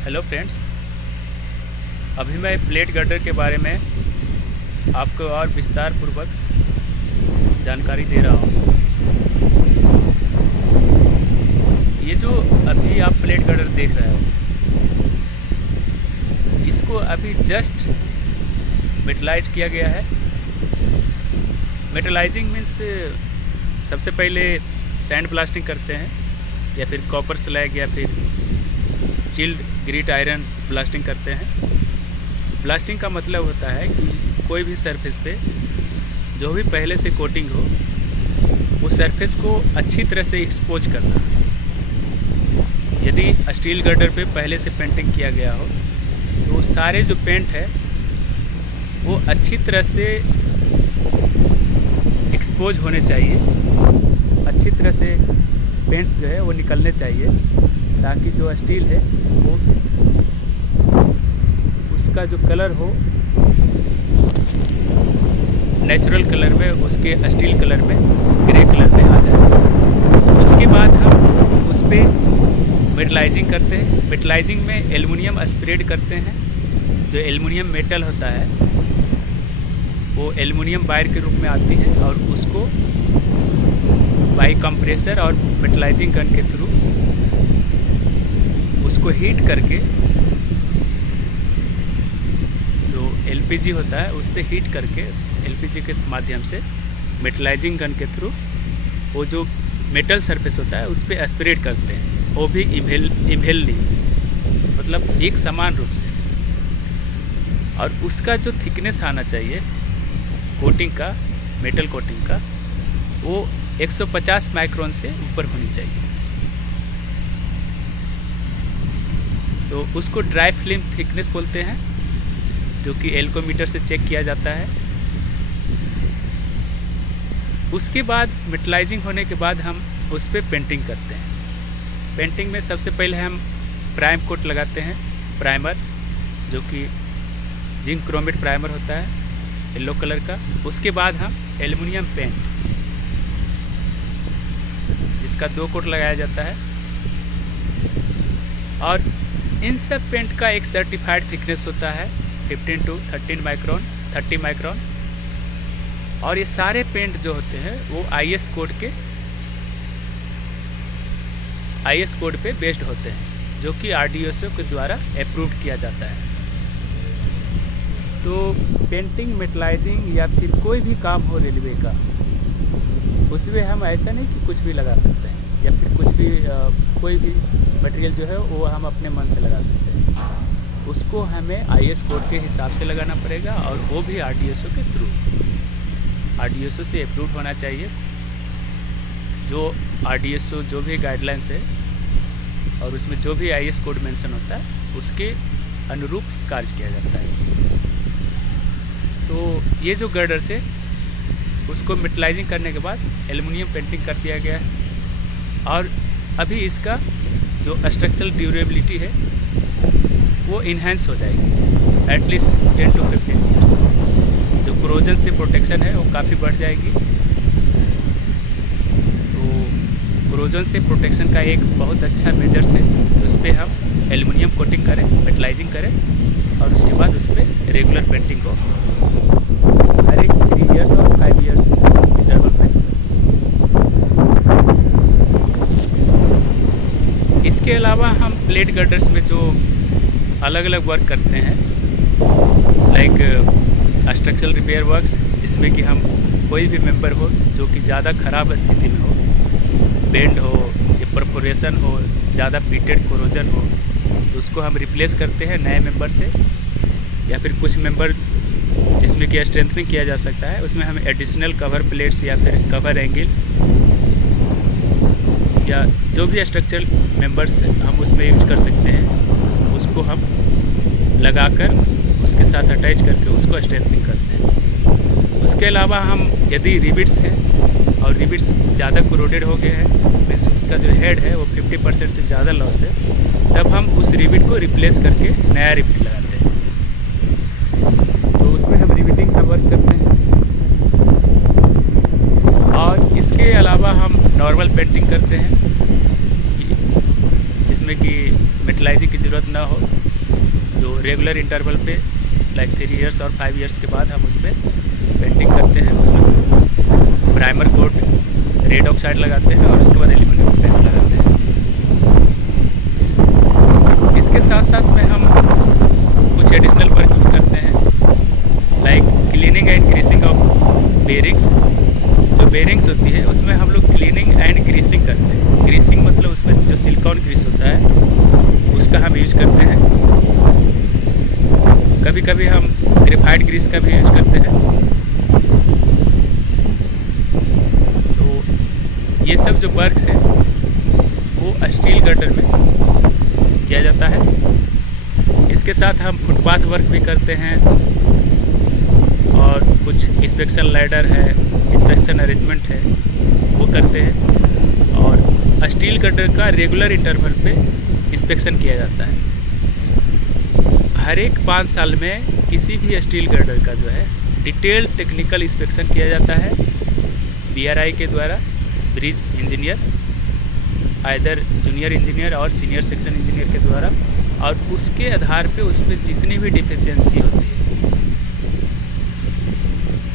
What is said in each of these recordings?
Hello friends, अभी मैं plate girder के बारे में आपको और विस्तार पूर्वक जानकारी दे रहा हूँ। ये जो अभी आप प्लेट गर्डर देख रहे हो, इसको अभी जस्ट मेटलाइज किया गया है। मेटलाइजिंग मीन्स सबसे पहले सैंड ब्लास्टिंग करते हैं या फिर कॉपर स्लैग या फिर चिल्ड ग्रीट आयरन ब्लास्टिंग करते हैं। ब्लास्टिंग का मतलब होता है कि कोई भी सरफेस पे जो भी पहले से कोटिंग हो, उस सरफेस को अच्छी तरह से एक्सपोज करना। यदि स्टील गर्डर पे पहले से पेंटिंग किया गया हो तो सारे जो पेंट है वो अच्छी तरह से एक्सपोज होने चाहिए, अच्छी तरह से पेंट्स जो है वो निकलने चाहिए, ताकि जो स्टील है वो उसका जो कलर हो नेचुरल कलर में, उसके स्टील कलर में, ग्रे कलर में आ जाए। उसके बाद हम उस पर मेटलाइजिंग करते हैं। मेटलाइजिंग में एल्युमिनियम स्प्रेड करते हैं। जो एल्युमिनियम मेटल होता है वो एल्युमिनियम वायर के रूप में आती है और उसको बाई कंप्रेसर और मेटलाइजिंग गन के थ्रू उसको हीट करके, जो एलपीजी होता है उससे हीट करके, एलपीजी के माध्यम से मेटलाइजिंग गन के थ्रू वो जो मेटल सरफेस होता है उस पर स्प्रेड करते हैं। वो भी इवेनली, मतलब एक समान रूप से। और उसका जो थिकनेस आना चाहिए कोटिंग का, मेटल कोटिंग का, वो 150 माइक्रोन से ऊपर होनी चाहिए। तो उसको ड्राई फिल्म थिकनेस बोलते हैं, जो कि एल्कोमीटर से चेक किया जाता है। उसके बाद मेटलाइजिंग होने के बाद हम उस पर पेंटिंग करते हैं। पेंटिंग में सबसे पहले हम प्राइम कोट लगाते हैं, प्राइमर, जो कि जिंक क्रोमेट प्राइमर होता है येलो कलर का। उसके बाद हम एल्युमिनियम पेंट, जिसका 2 कोट लगाया जाता है। और इन सब पेंट का एक सर्टिफाइड थिकनेस होता है 15 to 13 माइक्रोन, 30 माइक्रोन। और ये सारे पेंट जो होते हैं वो आईएस कोड पे बेस्ड होते हैं, जो कि आरडीएसओ के द्वारा अप्रूव्ड किया जाता है। तो पेंटिंग, मेटलाइजिंग या फिर कोई भी काम हो रेलवे का, उसमें हम ऐसा नहीं कि कुछ भी लगा सकते हैं या फिर कुछ भी कोई भी मटेरियल जो है वो हम अपने मन से लगा सकते हैं। उसको हमें आईएस कोड के हिसाब से लगाना पड़ेगा, और वो भी आरडीएसओ के थ्रू, आरडीएसओ से अप्रूव्ड होना चाहिए। जो आरडीएसओ जो भी गाइडलाइंस है और उसमें जो भी आईएस कोड मेंशन होता है उसके अनुरूप कार्य किया जाता है। तो ये जो गर्डर से उसको मेटलाइजिंग करने के बाद एल्युमिनियम पेंटिंग कर दिया गया है। और अभी इसका जो स्ट्रक्चरल ड्यूरेबिलिटी है वो इन्हेंस हो जाएगी एटलीस्ट 10 to 15 ईयर्स। जो क्रोजन से प्रोटेक्शन है वो काफ़ी बढ़ जाएगी। तो क्रोजन से प्रोटेक्शन का एक बहुत अच्छा मेजर्स है, उस पर हम एल्युमिनियम कोटिंग करें, मेटलाइजिंग करें, और उसके बाद उस पर रेगुलर पेंटिंग हो हर एक 3 ईयर्स और 5 ईयर्स इंटरवल में। इसके अलावा हम प्लेट गर्डर्स में जो अलग अलग वर्क करते हैं, लाइक स्ट्रक्चरल रिपेयर वर्क्स, जिसमें कि हम कोई भी मेंबर हो जो कि ज़्यादा ख़राब स्थिति में हो, बेंड हो या परफोरेशन हो, ज़्यादा पीटेड कोरोजन हो, तो उसको हम रिप्लेस करते हैं नए मेंबर से। या फिर कुछ मेंबर जिसमें कि स्ट्रेंथनिंग किया जा सकता है, उसमें हम एडिशनल कवर प्लेट्स या फिर कवर एंगल या जो भी स्ट्रक्चरल मेंबर्स हम उसमें यूज कर सकते हैं, उसको हम लगाकर उसके साथ अटैच करके उसको स्ट्रेंथनिंग करते हैं। उसके अलावा हम यदि रिबिट्स हैं और रिबिट्स ज़्यादा कोरोडेड हो गए हैं, मीन्स उसका जो हेड है वो 50% से ज़्यादा लॉस है, तब हम उस रिबिट को रिप्लेस करके नया रिबिट लगाते हैं। तो उसमें हम रिबिटिंग का वर्क करते हैं। और इसके अलावा हम नॉर्मल पेंटिंग करते हैं, जिसमें कि मेटलाइजिंग की ज़रूरत ना हो, जो रेगुलर इंटरवल पे लाइक 3 इयर्स और 5 इयर्स के बाद हम उस पर पेंटिंग करते हैं। उसमें प्राइमर कोट रेड ऑक्साइड लगाते हैं और उसके बाद एल्यूमिनियम पेंट लगाते हैं। इसके साथ साथ में हम कुछ एडिशनल वर्क भी करते हैं, like cleaning and greasing of bearings. जो बेरिंग्स होती है उसमें हम लोग क्लीनिंग एंड ग्रीसिंग करते हैं। ग्रीसिंग मतलब उसमें जो सिलिकॉन ग्रीस होता है उसका हम यूज करते हैं। कभी कभी हम ग्रेफाइट ग्रीस का भी यूज करते हैं। तो ये सब जो वर्क्स है वो स्टील गर्डर में किया जाता है। इसके साथ हम फुटपाथ वर्क भी करते हैं और कुछ इंस्पेक्शन लैडर है, इंस्पेक्शन अरेंजमेंट है, वो करते हैं। और स्टील गर्डर का रेगुलर इंटरवल पे इंस्पेक्शन किया जाता है। हर एक 5 साल में किसी भी स्टील गर्डर का जो है डिटेल्ड टेक्निकल इंस्पेक्शन किया जाता है BRI के द्वारा, bridge engineer, either junior engineer और सीनियर सेक्शन इंजीनियर के द्वारा। और उसके आधार पे उसमें जितनी भी डिफिशियंसी होती है,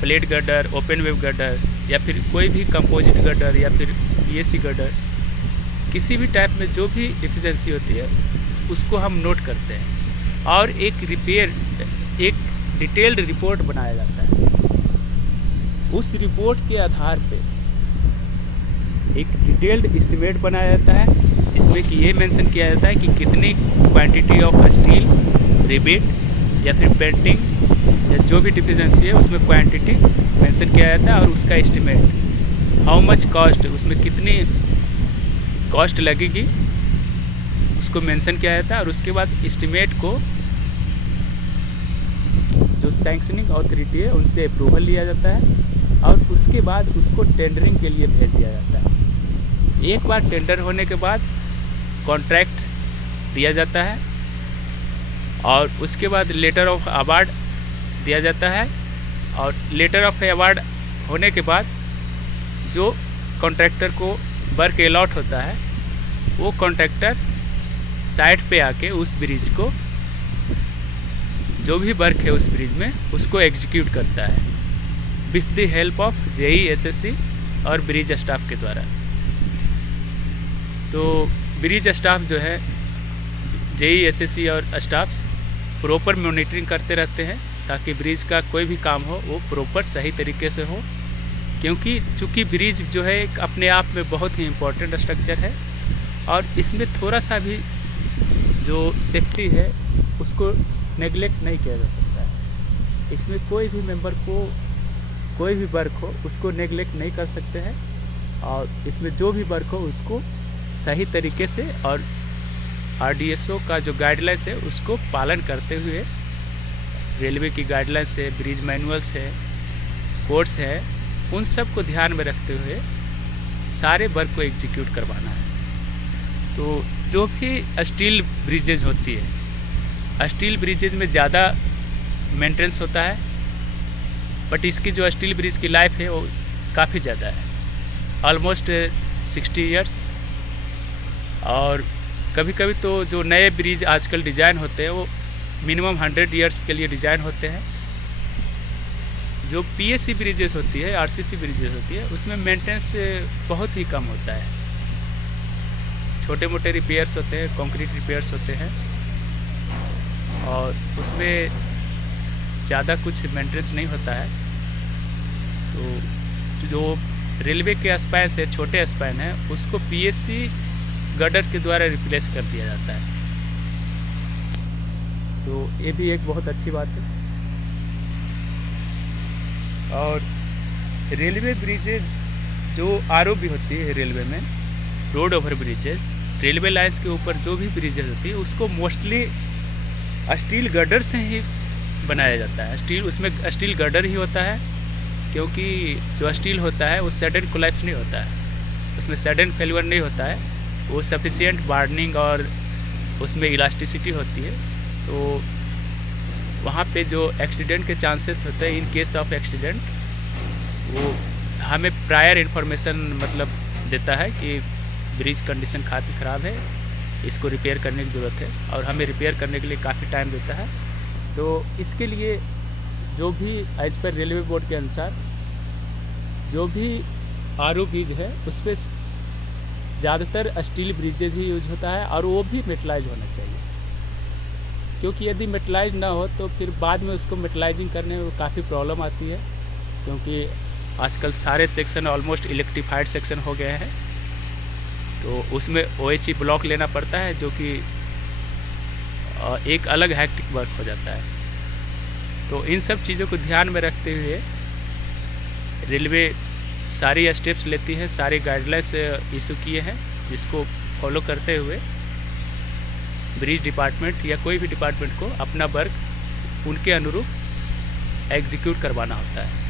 plate girder, open web girder या फिर कोई भी कंपोजिट गर्डर या फिर PSC गर्डर, किसी भी टाइप में जो भी डिफिशियंसी होती है उसको हम नोट करते हैं और एक डिटेल्ड रिपोर्ट बनाया जाता है। उस रिपोर्ट के आधार पे एक डिटेल्ड एस्टिमेट बनाया जाता है जिसमें कि ये मेंशन किया जाता है कि कितनी क्वांटिटी ऑफ स्टील, रिबेट या फिर पेंटिंग या जो भी डिफिशियंसी है उसमें क्वांटिटी मेंशन किया जाता है और उसका एस्टिमेट, हाउ मच कॉस्ट, उसमें कितनी कॉस्ट लगेगी उसको मेंशन किया जाता है। और उसके बाद एस्टिमेट को जो सैंक्शनिंग अथॉरिटी है उनसे अप्रूवल लिया जाता है और उसके बाद उसको टेंडरिंग के लिए भेज दिया जाता है। एक बार टेंडर होने के बाद कॉन्ट्रैक्ट दिया जाता है और उसके बाद लेटर ऑफ अवार्ड दिया जाता है। और लेटर ऑफ अवार्ड होने के बाद जो कॉन्ट्रैक्टर को वर्क अलॉट होता है वो कॉन्ट्रैक्टर साइट पे आके उस ब्रिज को, जो भी वर्क है उस ब्रिज में, उसको एग्जीक्यूट करता है with the help of JE SSC और ब्रिज स्टाफ के द्वारा। तो ब्रिज स्टाफ जो है, JE SSC और स्टाफ्स प्रॉपर मॉनिटरिंग करते रहते हैं ताकि ब्रिज का कोई भी काम हो वो प्रॉपर सही तरीके से हो, क्योंकि चूँकि ब्रिज जो है एक अपने आप में बहुत ही इम्पोर्टेंट स्ट्रक्चर है और इसमें थोड़ा सा भी जो सेफ्टी है उसको नेगलेक्ट नहीं किया जा सकता है। इसमें कोई भी मेंबर को कोई भी वर्क हो उसको नेगलेक्ट नहीं कर सकते हैं और इसमें जो भी वर्क हो उसको सही तरीके से और RDSO का जो गाइडलाइंस है उसको पालन करते हुए, रेलवे की गाइडलाइंस है, ब्रिज मैनुअल्स है, कोड्स है, उन सब को ध्यान में रखते हुए सारे वर्क को एग्जीक्यूट करवाना है। तो जो भी स्टील ब्रिजेज होती है, स्टील ब्रिजेज में ज़्यादा मेंटेनेंस होता है, बट इसकी जो स्टील ब्रिज की लाइफ है वो काफ़ी ज़्यादा है, ऑलमोस्ट 60 इयर्स। और कभी कभी तो जो नए ब्रिज आजकल डिज़ाइन होते हैं वो मिनिमम 100 इयर्स के लिए डिज़ाइन होते हैं। जो PSC ब्रिजेस होती है, RCC ब्रिजेस होती है, उसमें मेंटेनेंस बहुत ही कम होता है। छोटे मोटे रिपेयर्स होते हैं, कंक्रीट रिपेयर्स होते हैं और उसमें ज़्यादा कुछ मेंटेनेंस नहीं होता है। तो जो रेलवे के स्पैन है, छोटे स्पैन है, उसको PSC गर्डर के द्वारा रिप्लेस कर दिया जाता है। तो ये भी एक बहुत अच्छी बात है। और रेलवे ब्रिजेज जो ROB होती है रेलवे में, road over bridges, railway lines के ऊपर जो भी ब्रिजेज होती है उसको मोस्टली स्टील गर्डर से ही बनाया जाता है। उसमें स्टील गर्डर ही होता है, क्योंकि जो स्टील होता है वो सडन कोलैप्स नहीं होता है, उसमें सडन फेल्यूर नहीं होता है, वो सफिशिएंट बार्डनिंग और उसमें इलास्टिसिटी होती है। तो वहाँ पे जो एक्सीडेंट के चांसेस होते हैं, इन केस ऑफ एक्सीडेंट, वो हमें प्रायर इन्फॉर्मेशन मतलब देता है कि ब्रिज कंडीशन काफ़ी ख़राब है इसको रिपेयर करने की ज़रूरत है, और हमें रिपेयर करने के लिए काफ़ी टाइम देता है। तो इसके लिए जो भी एज पर रेलवे बोर्ड के अनुसार जो भी RO-ब्रिज है उस पर ज़्यादातर स्टील ब्रिजेज ही यूज होता है, और वो भी मेटलाइज होना चाहिए, क्योंकि यदि मेटलाइज ना हो तो फिर बाद में उसको मेटलाइजिंग करने में काफ़ी प्रॉब्लम आती है, क्योंकि आजकल सारे सेक्शन ऑलमोस्ट इलेक्ट्रीफाइड सेक्शन हो गए हैं। तो उसमें OHE ब्लॉक लेना पड़ता है, जो कि एक अलग हैक्टिक वर्क हो जाता है। तो इन सब चीज़ों को ध्यान में रखते हुए रेलवे सारी स्टेप्स लेती है, सारे गाइडलाइंस इशू किए हैं, जिसको फॉलो करते हुए ब्रिज डिपार्टमेंट या कोई भी डिपार्टमेंट को अपना वर्क उनके अनुरूप एग्जीक्यूट करवाना होता है।